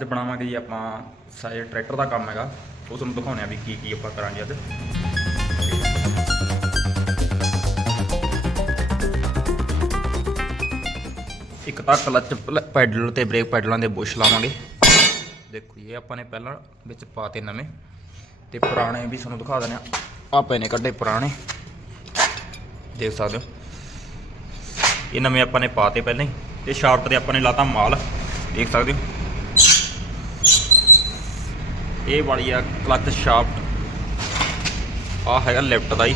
ਅੱਜ ਬਣਾਵਾਂਗੇ ਜੀ ਆਪਾਂ ਸਾਰੇ ਟਰੈਕਟਰ ਦਾ ਕੰਮ ਹੈਗਾ। ਉਹ ਤੁਹਾਨੂੰ ਦਿਖਾਉਣੇ ਆ ਵੀ ਕੀ ਕੀ ਆਪਾਂ ਕਰਾਂਗੇ ਅੱਜ। ਇੱਕ ਤਾਂ ਕਲਚ ਪੈਡਲ ਤੇ ਬ੍ਰੇਕ ਪੈਡਲਾਂ ਦੇ ਬੁਸ਼ ਲਾਵਾਂਗੇ। ਦੇਖੋ ਜੀ, ਇਹ ਆਪਾਂ ਨੇ ਪਹਿਲਾਂ ਵਿੱਚ ਪਾਤੇ ਨਵੇਂ। ਤੇ ਪੁਰਾਣੇ ਵੀ ਤੁਹਾਨੂੰ ਦਿਖਾ ਦਿੰਦੇ ਆ ਆ ਪਏ ਨੇ ਕੱਢੇ ਪੁਰਾਣੇ। ਦੇਖ ਸਕਦੇ ਹੋ। ਇਹ ਨਵੇਂ ਆਪਾਂ ਨੇ ਪਾਤੇ ਪਹਿਲਾਂ ਹੀ। ਤੇ ਸ਼ਾਫਟ ਤੇ ਆਪਾਂ ਨੇ ਲਾਤਾ ਮਾਲ। ਦੇਖ ਸਕਦੇ ਹੋ। ਇਹ ਵਾਲੀ ਆ ਕਲਚ ਸ਼ਾਫਟ। ਆ ਹੈਗਾ ਲੈਫਟ ਦਾ ਹੀ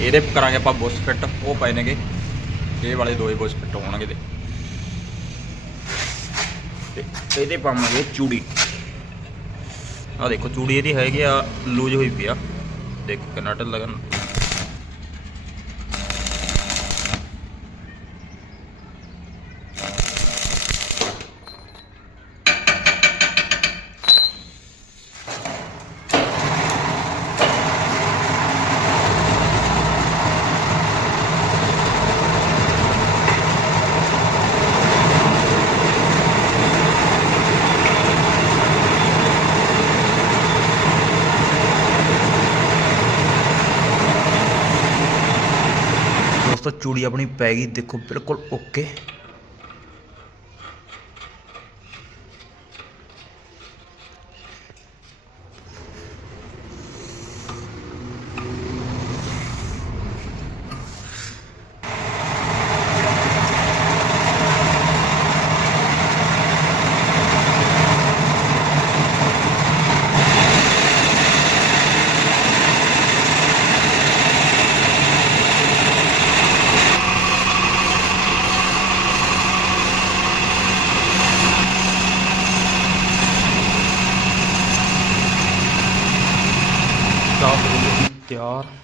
ਇਹਦੇ ਕਰਾਂਗੇ ਆਪਾਂ ਬੁਸ਼ ਫਿੱਟ, ਉਹ ਪਏ ਨੇਗੇ। ਇਹ ਵਾਲੇ ਦੋਏ ਬੁਸ਼ ਫਿੱਟ ਹੋਣਗੇ ਤੇ ਤੇ ਇਹਦੇ ਪਾਵਾਂਗੇ ਚੂੜੀ। ਆ ਦੇਖੋ, ਚੂੜੀ ਇਹਦੀ ਹੈਗੀ ਆ, ਲੂਜ ਹੋਈ ਪਈ ਆ। ਦੇਖੋ ਕਿੰਨਾ ਢਿੱਲਾ ਲਗਨ ਦੋਸਤੋ ਚੂੜੀ ਆਪਣੀ ਪੈ ਗਈ। ਦੇਖੋ ਬਿਲਕੁਲ ਓਕੇ ਚਾਹ ਹੋ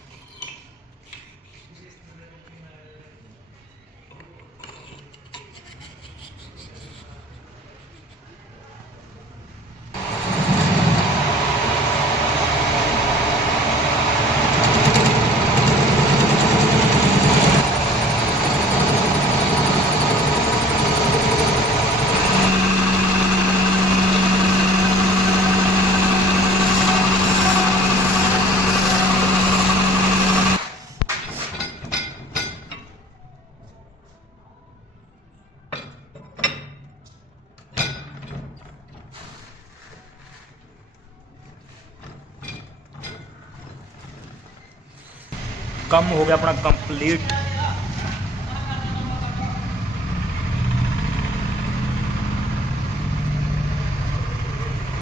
ਕੰਮ ਹੋ ਗਿਆ ਆਪਣਾ ਕੰਪਲੀਟ